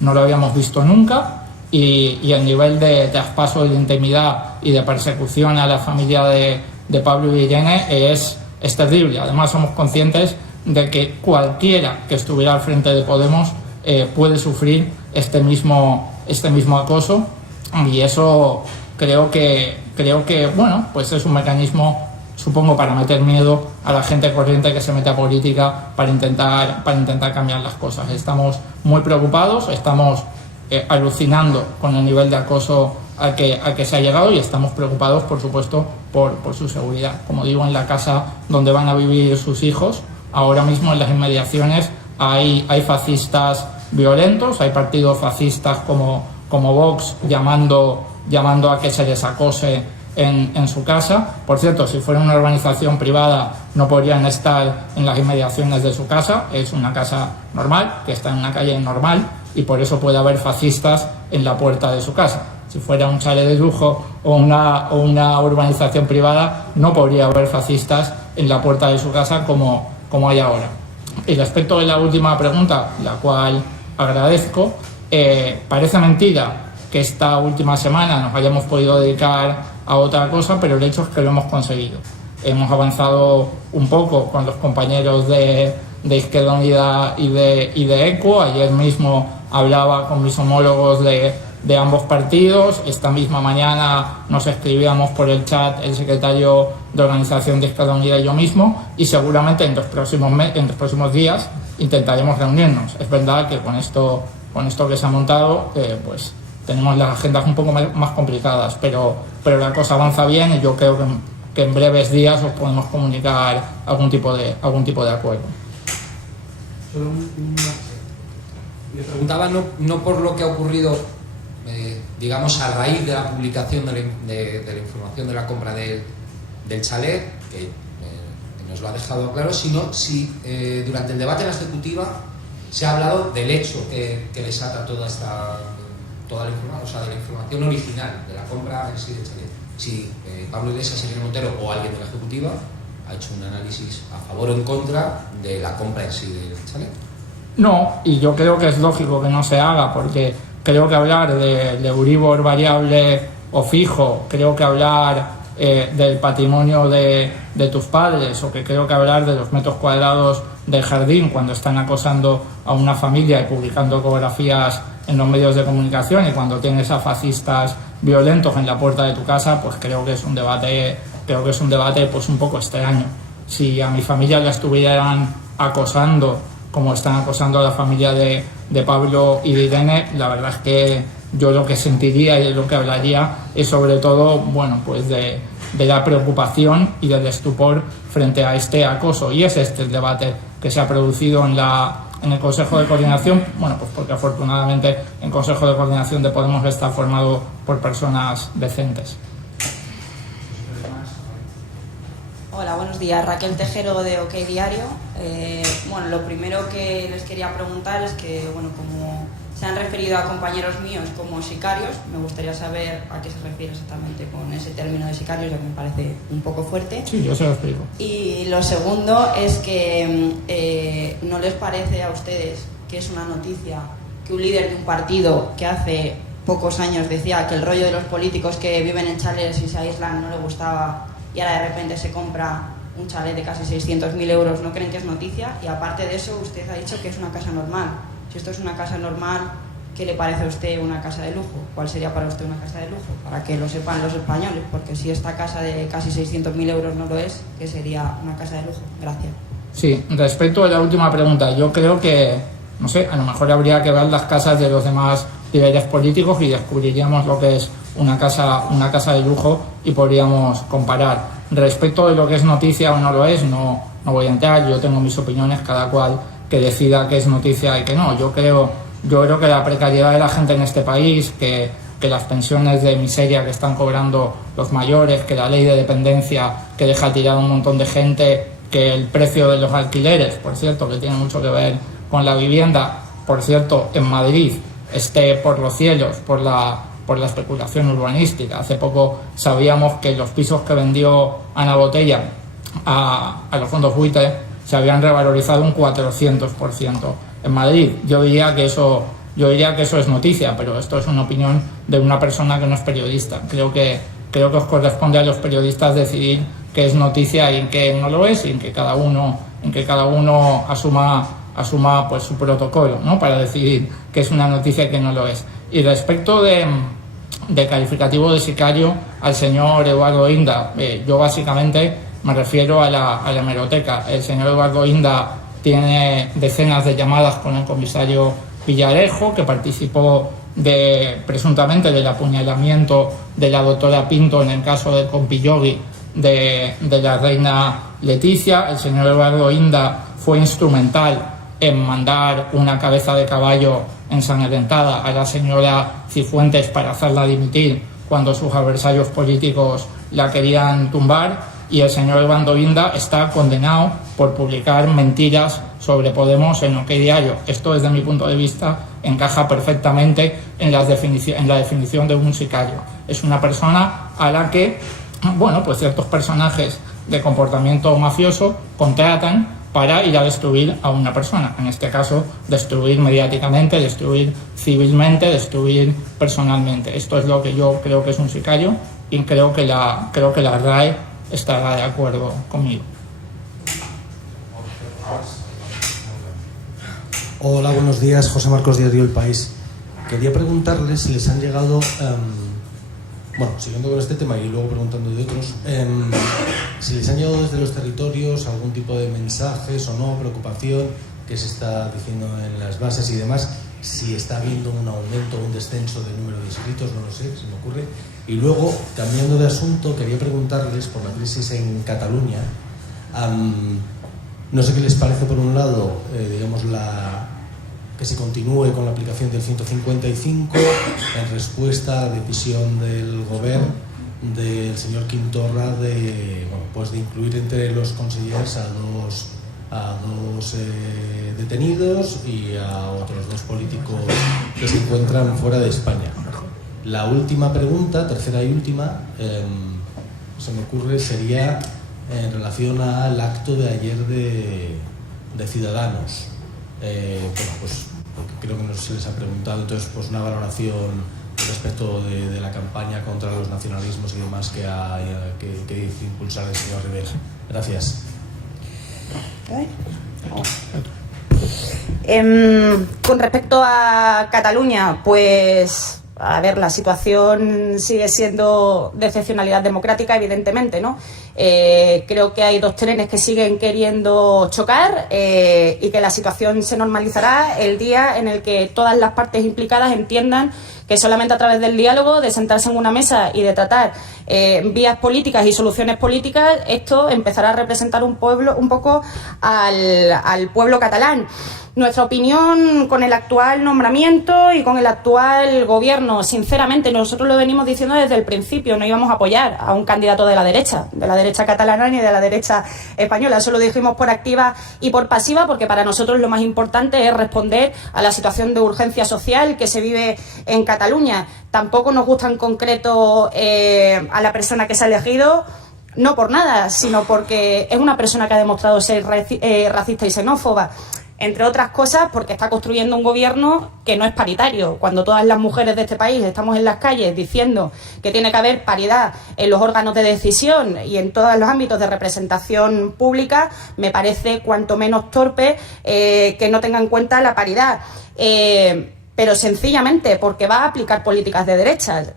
No lo habíamos visto nunca, y el nivel de traspaso de intimidad y de persecución a la familia de Pablo y Irene es es terrible. Además, somos conscientes de que cualquiera que estuviera al frente de Podemos puede sufrir este mismo acoso, y eso creo que bueno, pues es un mecanismo, supongo, para meter miedo a la gente corriente que se mete a política para intentar cambiar las cosas. Estamos muy preocupados, estamos alucinando con el nivel de acoso al que se ha llegado, y estamos preocupados, por supuesto, por su seguridad. Como digo, en la casa donde van a vivir sus hijos, ahora mismo en las inmediaciones hay fascistas violentos, hay partidos fascistas como Vox llamando a que se les acose en su casa. Por cierto, si fuera una organización privada no podrían estar en las inmediaciones de su casa, es una casa normal, que está en una calle normal, y por eso puede haber fascistas en la puerta de su casa. Si fuera un chalet de lujo o una urbanización privada, no podría haber fascistas en la puerta de su casa como hay ahora. Y respecto de la última pregunta, la cual agradezco, parece mentira que esta última semana nos hayamos podido dedicar a otra cosa, pero el hecho es que lo hemos conseguido. Hemos avanzado un poco con los compañeros de Izquierda Unida y de ECO. Ayer mismo hablaba con mis homólogos de ambos partidos. Esta misma mañana nos escribíamos por el chat el secretario de Organización de Izquierda Unida y yo mismo, y seguramente en los próximos días intentaremos reunirnos. Es verdad que con esto que se ha montado, pues tenemos las agendas un poco más complicadas, pero la cosa avanza bien, y yo creo que en breves días os podemos comunicar algún tipo de acuerdo. Solo me preguntaba no por lo que ha ocurrido, digamos, a raíz de la publicación de la información de la compra del chalet, que nos lo ha dejado claro, sino si durante el debate en la ejecutiva se ha hablado del hecho que desata toda la información, o sea, de la información original de la compra en sí del chalet. Si Pablo Iglesias, Irene Montero o alguien de la ejecutiva ha hecho un análisis a favor o en contra de la compra en sí del chalet. No, y yo creo que es lógico que no se haga, porque creo que hablar de Euribor variable o fijo, creo que hablar del patrimonio de tus padres, o que creo que hablar de los metros cuadrados del jardín cuando están acosando a una familia y publicando ecografías en los medios de comunicación, y cuando tienes a fascistas violentos en la puerta de tu casa, pues creo que es un debate pues un poco extraño. Si a mi familia la estuvieran acosando como están acosando a la familia de Pablo y de Irene, la verdad es que yo lo que sentiría y lo que hablaría es sobre todo, bueno, pues de la preocupación y del estupor frente a este acoso, y es este el debate que se ha producido en el Consejo de Coordinación, bueno, pues porque afortunadamente el Consejo de Coordinación de Podemos está formado por personas decentes. Hola, buenos días. Raquel Tejero, de OK Diario. Bueno, lo primero que les quería preguntar es que, bueno, como se han referido a compañeros míos como sicarios, me gustaría saber a qué se refiere exactamente con ese término de sicarios, ya que me parece un poco fuerte. Sí, yo se lo explico. Y lo segundo es que ¿no les parece a ustedes que es una noticia que un líder de un partido que hace pocos años decía que el rollo de los políticos que viven en chalets y se aíslan no le gustaba, y ahora de repente se compra un chalet de casi 600.000 euros? ¿No creen que es noticia? Y aparte de eso, usted ha dicho que es una casa normal. Si esto es una casa normal, ¿qué le parece a usted una casa de lujo? ¿Cuál sería para usted una casa de lujo? Para que lo sepan los españoles, porque si esta casa de casi 600.000 euros no lo es, ¿qué sería una casa de lujo? Gracias. Sí, respecto a la última pregunta, yo creo que, no sé, a lo mejor habría que ver las casas de los demás líderes políticos y descubriríamos lo que es una casa de lujo y podríamos comparar. Respecto de lo que es noticia o no lo es, no voy a entrar, yo tengo mis opiniones, cada cual que decida qué es noticia y qué no. Yo creo que la precariedad de la gente en este país, que las pensiones de miseria que están cobrando los mayores, que la ley de dependencia que deja tirado a un montón de gente, que el precio de los alquileres, por cierto, que tiene mucho que ver con la vivienda, por cierto, en Madrid esté por los cielos por la especulación urbanística. Hace poco sabíamos que los pisos que vendió Ana Botella a los fondos buitre se habían revalorizado un 400% en Madrid. Yo diría que eso es noticia, pero esto es una opinión de una persona que no es periodista. Creo que creo que os corresponde a los periodistas decidir qué es noticia y qué no lo es, y en que cada uno asuma pues su protocolo, ¿no?, para decidir qué es una noticia y qué no lo es. Y respecto de calificativo de sicario al señor Eduardo Inda, yo básicamente me refiero a la hemeroteca. El señor Eduardo Inda tiene decenas de llamadas con el comisario Villarejo, que participó presuntamente del apuñalamiento de la doctora Pinto en el caso del compillogi de la reina Leticia. El señor Eduardo Inda fue instrumental en mandar una cabeza de caballo ensangrentada a la señora Cifuentes para hacerla dimitir cuando sus adversarios políticos la querían tumbar, y el señor Eduardo Inda está condenado por publicar mentiras sobre Podemos en OK Diario. Esto, desde mi punto de vista, encaja perfectamente en la definición de un sicario. Es una persona a la que, bueno, pues ciertos personajes de comportamiento mafioso contratan para ir a destruir a una persona. En este caso, destruir mediáticamente, destruir civilmente, destruir personalmente. Esto es lo que yo creo que es un sicario, y creo que la RAE estará de acuerdo conmigo. Hola, buenos días. José Marcos, Diario El País. Quería preguntarles si les han llegado, siguiendo con este tema y luego preguntando de otros, si les han llegado desde los territorios algún tipo de mensajes o no, preocupación que se está diciendo en las bases y demás, si está habiendo un aumento o un descenso del número de inscritos, no lo sé, se me ocurre. Y luego, cambiando de asunto, quería preguntarles por la crisis en Cataluña. No sé qué les parece, por un lado, que se continúe con la aplicación del 155 en respuesta a la decisión del gobierno del señor Quim Torra de incluir entre los consellers a dos detenidos y a otros 2 políticos que se encuentran fuera de España. La última pregunta, tercera y última, se me ocurre, sería en relación al acto de ayer de Ciudadanos. Porque creo que no se les ha preguntado, entonces una valoración respecto de la campaña contra los nacionalismos y demás que dice impulsar el señor Rivera. Gracias. Con respecto a Cataluña, pues a ver, la situación sigue siendo de excepcionalidad democrática, evidentemente, ¿no? Creo que hay 2 trenes que siguen queriendo chocar y que la situación se normalizará el día en el que todas las partes implicadas entiendan que solamente a través del diálogo, de sentarse en una mesa y de tratar vías políticas y soluciones políticas, esto empezará a representar un poco al pueblo catalán. Nuestra opinión con el actual nombramiento y con el actual gobierno, sinceramente, nosotros lo venimos diciendo desde el principio, no íbamos a apoyar a un candidato de la derecha catalana ni de la derecha española. Eso lo dijimos por activa y por pasiva, porque para nosotros lo más importante es responder a la situación de urgencia social que se vive en Cataluña. Tampoco nos gusta en concreto a la persona que se ha elegido, no por nada, sino porque es una persona que ha demostrado ser racista y xenófoba. Entre otras cosas, porque está construyendo un gobierno que no es paritario. Cuando todas las mujeres de este país estamos en las calles diciendo que tiene que haber paridad en los órganos de decisión y en todos los ámbitos de representación pública, me parece cuanto menos torpe que no tenga en cuenta la paridad. Pero sencillamente porque va a aplicar políticas de derechas.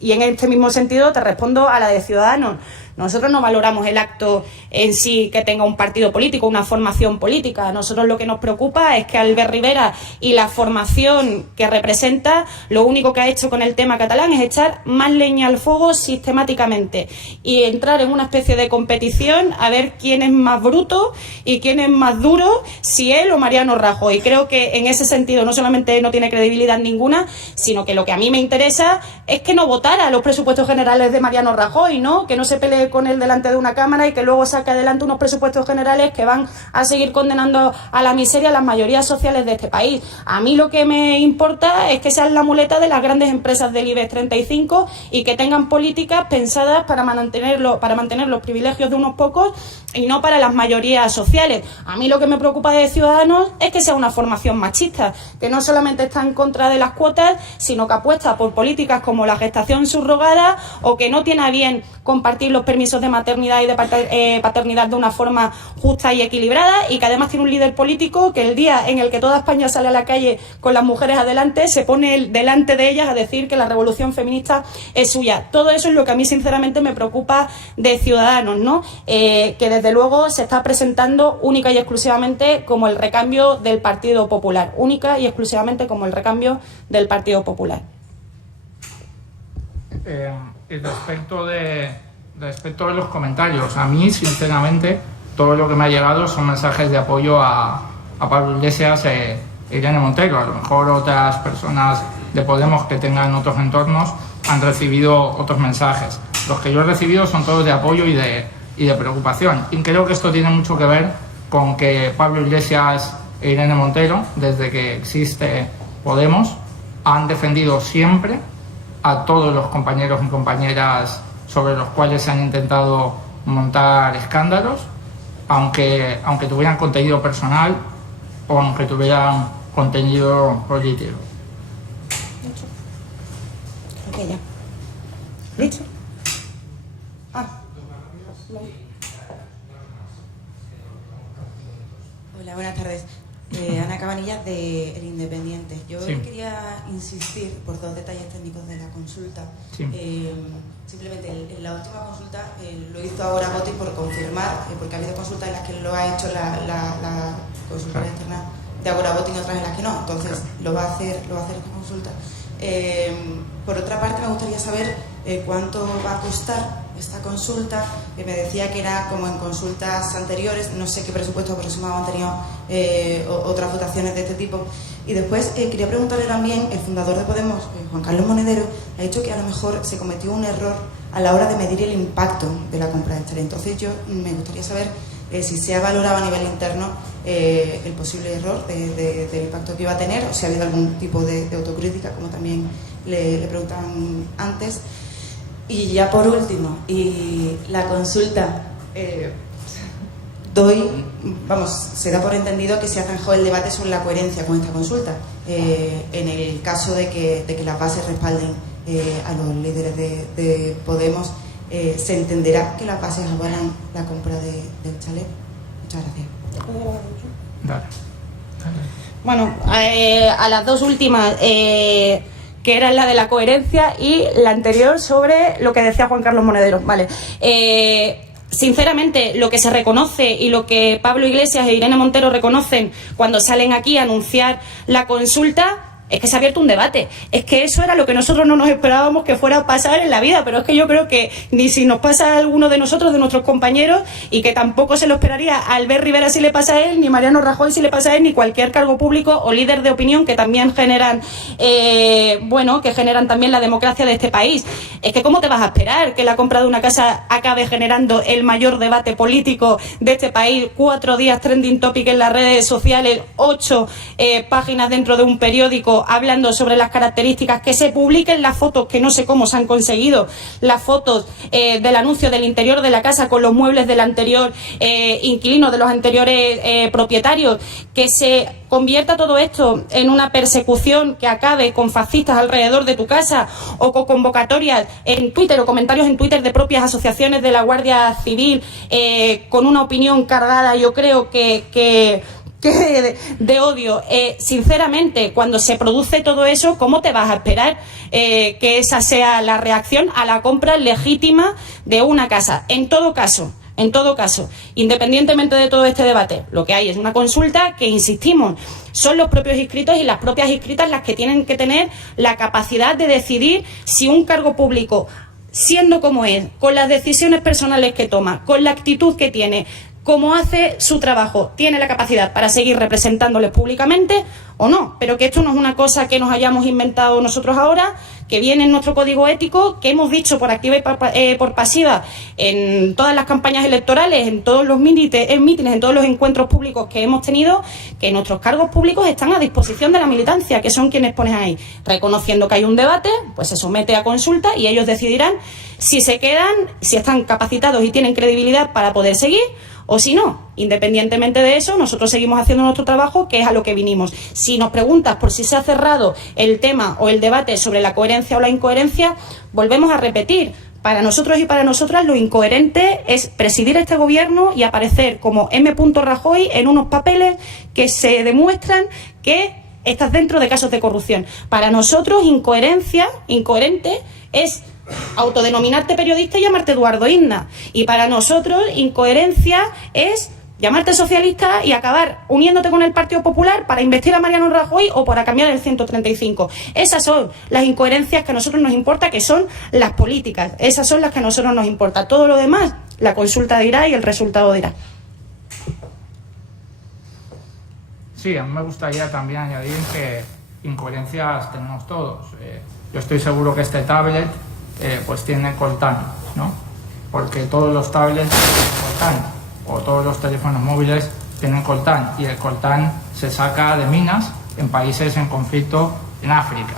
Y en este mismo sentido te respondo a la de Ciudadanos. Nosotros no valoramos el acto en sí que tenga un partido político, una formación política. A nosotros lo que nos preocupa es que Albert Rivera y la formación que representa, lo único que ha hecho con el tema catalán es echar más leña al fuego sistemáticamente y entrar en una especie de competición a ver quién es más bruto y quién es más duro, si él o Mariano Rajoy. Y creo que en ese sentido no solamente no tiene credibilidad ninguna, sino que lo que a mí me interesa es que no votara los presupuestos generales de Mariano Rajoy, ¿no? Que no se pelee con él delante de una cámara y que luego saque adelante unos presupuestos generales que van a seguir condenando a la miseria a las mayorías sociales de este país. A mí lo que me importa es que sean la muleta de las grandes empresas del IBEX 35 y que tengan políticas pensadas para mantener los privilegios de unos pocos y no para las mayorías sociales. A mí lo que me preocupa de Ciudadanos es que sea una formación machista, que no solamente está en contra de las cuotas, sino que apuesta por políticas como la gestación subrogada o que no tiene a bien compartir los permisos de maternidad y de paternidad de una forma justa y equilibrada, y que además tiene un líder político que el día en el que toda España sale a la calle con las mujeres adelante se pone delante de ellas a decir que la revolución feminista es suya. Todo eso es lo que a mí sinceramente me preocupa de Ciudadanos, ¿no? Que desde luego se está presentando única y exclusivamente como el recambio del Partido Popular, única y exclusivamente como el recambio del Partido Popular. Y respecto de los comentarios, a mí sinceramente todo lo que me ha llegado son mensajes de apoyo a Pablo Iglesias e Irene Montero. A lo mejor otras personas de Podemos que tengan otros entornos han recibido otros mensajes. Los que yo he recibido son todos de apoyo y de preocupación. Y creo que esto tiene mucho que ver con que Pablo Iglesias e Irene Montero, desde que existe Podemos, han defendido siempre a todos los compañeros y compañeras sobre los cuales se han intentado montar escándalos, aunque tuvieran contenido personal o aunque tuvieran contenido político. Okay, ya. ¿Listo? Hola, buenas tardes. Ana Cabanillas, de El Independiente. Yo quería insistir por dos detalles técnicos de la consulta. Simplemente en la última consulta lo hizo Agora Voting por confirmar, porque ha habido consultas en las que lo ha hecho la consultora externa de Agora Voting y otras en las que no. Entonces lo va a hacer esta consulta. Por otra parte, me gustaría saber cuánto va a costar esta consulta, que me decía que era como en consultas anteriores, no sé qué presupuesto aproximado han tenido otras votaciones de este tipo. Y después quería preguntarle también, el fundador de Podemos, Juan Carlos Monedero, ha dicho que a lo mejor se cometió un error a la hora de medir el impacto de la compra de Estel. Entonces yo me gustaría saber si se ha valorado a nivel interno el posible error del impacto que iba a tener, o si ha habido algún tipo de autocrítica, como también le preguntaban antes. Y ya por último, y la consulta, se da por entendido que se ha zanjado el debate sobre la coherencia con esta consulta, en el caso de que las bases respalden a los líderes de Podemos. Se entenderá que las bases avalan la compra del chalet. Muchas gracias. Bueno, a las dos últimas, que era la de la coherencia, y la anterior sobre lo que decía Juan Carlos Monedero. Vale. Sinceramente, lo que se reconoce y lo que Pablo Iglesias e Irene Montero reconocen cuando salen aquí a anunciar la consulta es que se ha abierto un debate. Es que eso era lo que nosotros no nos esperábamos que fuera a pasar en la vida, pero es que yo creo que ni si nos pasa a alguno de nosotros, de nuestros compañeros, y que tampoco se lo esperaría a Albert Rivera si le pasa a él, ni Mariano Rajoy si le pasa a él, ni cualquier cargo público o líder de opinión que también generan, que generan también la democracia de este país. Es que ¿cómo te vas a esperar que la compra de una casa acabe generando el mayor debate político de este país? 4 días trending topic en las redes sociales, 8 páginas dentro de un periódico hablando sobre las características, que se publiquen las fotos, que no sé cómo se han conseguido, las fotos del anuncio del interior de la casa con los muebles del anterior inquilino, de los anteriores propietarios, que se convierta todo esto en una persecución que acabe con fascistas alrededor de tu casa, o con convocatorias en Twitter o comentarios en Twitter de propias asociaciones de la Guardia Civil con una opinión cargada, yo creo que de odio. Sinceramente, cuando se produce todo eso, ¿cómo te vas a esperar que esa sea la reacción a la compra legítima de una casa? En todo caso, independientemente de todo este debate, lo que hay es una consulta que, insistimos, son los propios inscritos y las propias inscritas las que tienen que tener la capacidad de decidir si un cargo público, siendo como es, con las decisiones personales que toma, con la actitud que tiene, cómo hace su trabajo, tiene la capacidad para seguir representándoles públicamente o no, pero que esto no es una cosa que nos hayamos inventado nosotros ahora, que viene en nuestro código ético, que hemos dicho por activa y por pasiva en todas las campañas electorales, en todos los mítines, en todos los encuentros públicos que hemos tenido, que nuestros cargos públicos están a disposición de la militancia, que son quienes ponen ahí. Reconociendo que hay un debate, pues se somete a consulta y ellos decidirán si se quedan, si están capacitados y tienen credibilidad para poder seguir, o si no. Independientemente de eso, nosotros seguimos haciendo nuestro trabajo, que es a lo que vinimos. Si nos preguntas por si se ha cerrado el tema o el debate sobre la coherencia o la incoherencia, volvemos a repetir. Para nosotros y para nosotras lo incoherente es presidir este gobierno y aparecer como M. Rajoy en unos papeles que se demuestran que estás dentro de casos de corrupción. Para nosotros incoherente es autodenominarte periodista y llamarte Eduardo Isna. Y para nosotros incoherencia es llamarte socialista y acabar uniéndote con el Partido Popular para investir a Mariano Rajoy o para cambiar el 135. Esas son las incoherencias que a nosotros nos importa, que son las políticas. Esas son las que a nosotros nos importa. Todo lo demás, la consulta dirá y el resultado dirá. Sí, a mí me gustaría también añadir que incoherencias tenemos todos. Yo estoy seguro que este tablet pues tiene coltán, ¿no? Porque todos los tablets tienen coltán, o todos los teléfonos móviles tienen coltán, y el coltán se saca de minas en países en conflicto en África,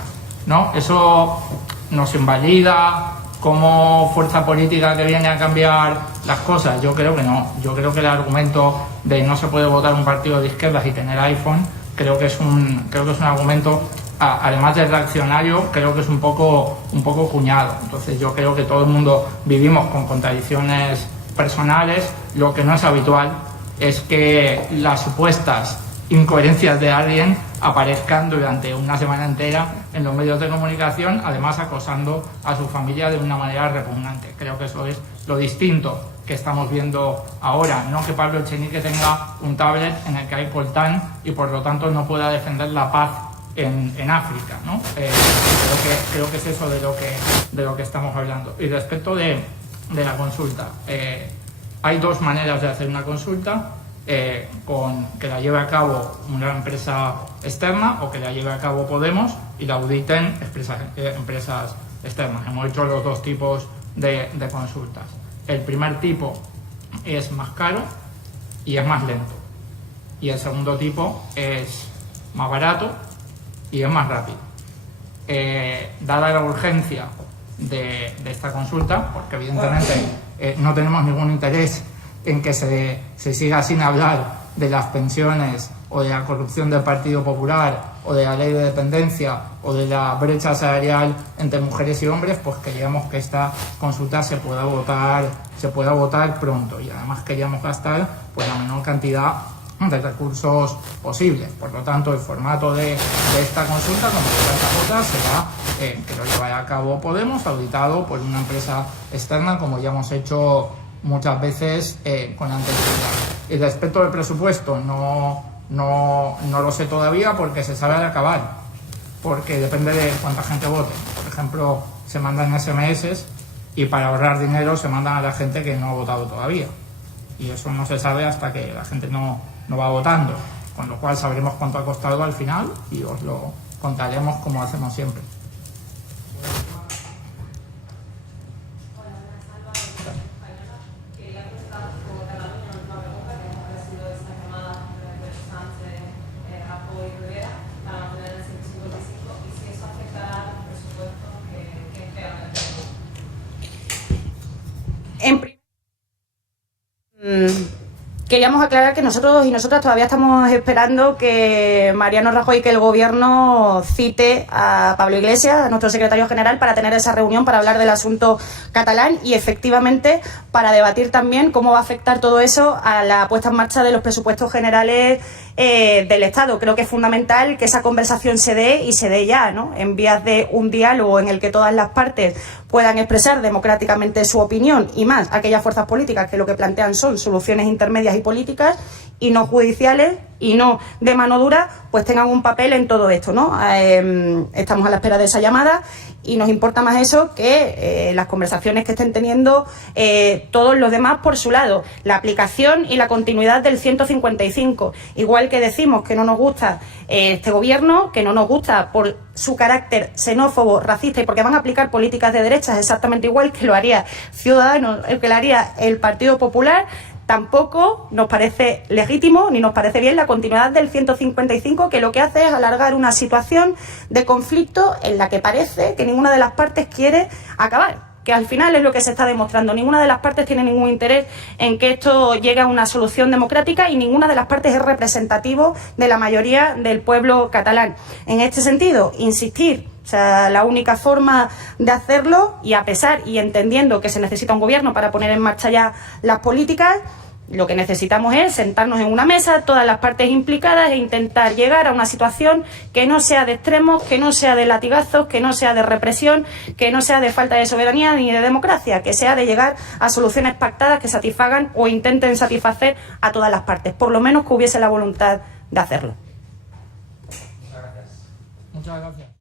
¿no? Eso nos invalida como fuerza política que viene a cambiar las cosas. Yo creo que no. Yo creo que el argumento de no se puede votar un partido de izquierdas y tener iPhone, creo que es un argumento, además de reaccionario, creo que es un poco cuñado. Entonces yo creo que todo el mundo vivimos con contradicciones personales. Lo que no es habitual es que las supuestas incoherencias de alguien aparezcan durante una semana entera en los medios de comunicación, además acosando a su familia de una manera repugnante. Creo que eso es lo distinto que estamos viendo ahora, no que Pablo Echenique tenga un tablet en el que hay coltán y por lo tanto no pueda defender la paz en África, ¿no? Creo que es eso de lo que estamos hablando. Y respecto de la consulta, hay dos maneras de hacer una consulta, con que la lleve a cabo una empresa externa o que la lleve a cabo Podemos y la auditen empresas externas. Hemos hecho los dos tipos de consultas. El primer tipo es más caro y es más lento, y el segundo tipo es más barato y es más rápido. Dada la urgencia de esta consulta, porque evidentemente no tenemos ningún interés en que se siga sin hablar de las pensiones o de la corrupción del Partido Popular o de la ley de dependencia o de la brecha salarial entre mujeres y hombres, pues queríamos que esta consulta se pueda votar pronto, y además queríamos gastar pues la menor cantidad de recursos posibles. Por lo tanto, el formato de esta consulta, como de tantas otras, será que lo llevará a cabo Podemos, auditado por una empresa externa, como ya hemos hecho muchas veces con anterioridad. Y respecto del presupuesto, no lo sé todavía, porque se sabe al acabar, porque depende de cuánta gente vote. Por ejemplo, se mandan SMS y para ahorrar dinero se mandan a la gente que no ha votado todavía, y eso no se sabe hasta que la gente no va votando, con lo cual sabremos cuánto ha costado al final y os lo contaremos como hacemos siempre. Queríamos aclarar que nosotros y nosotras todavía estamos esperando que Mariano Rajoy, que el gobierno cite a Pablo Iglesias, a nuestro secretario general, para tener esa reunión para hablar del asunto catalán y efectivamente para debatir también cómo va a afectar todo eso a la puesta en marcha de los presupuestos generales del Estado. Creo que es fundamental que esa conversación se dé y se dé ya, ¿no? En vías de un diálogo en el que todas las partes puedan expresar democráticamente su opinión, y más aquellas fuerzas políticas que lo que plantean son soluciones intermedias y y políticas y no judiciales y no de mano dura, pues tengan un papel en todo esto, ¿no? Estamos a la espera de esa llamada y nos importa más eso que las conversaciones que estén teniendo todos los demás por su lado. La aplicación y la continuidad del 155. Igual que decimos que no nos gusta este gobierno, que no nos gusta por su carácter xenófobo, racista y porque van a aplicar políticas de derechas exactamente igual que lo haría Ciudadanos, que lo haría el Partido Popular, tampoco nos parece legítimo ni nos parece bien la continuidad del 155, que lo que hace es alargar una situación de conflicto en la que parece que ninguna de las partes quiere acabar, que al final es lo que se está demostrando. Ninguna de las partes tiene ningún interés en que esto llegue a una solución democrática y ninguna de las partes es representativo de la mayoría del pueblo catalán. En este sentido, insistir, o sea, la única forma de hacerlo, y a pesar y entendiendo que se necesita un gobierno para poner en marcha ya las políticas, lo que necesitamos es sentarnos en una mesa, todas las partes implicadas, e intentar llegar a una situación que no sea de extremos, que no sea de latigazos, que no sea de represión, que no sea de falta de soberanía ni de democracia, que sea de llegar a soluciones pactadas que satisfagan o intenten satisfacer a todas las partes, por lo menos que hubiese la voluntad de hacerlo. Muchas gracias.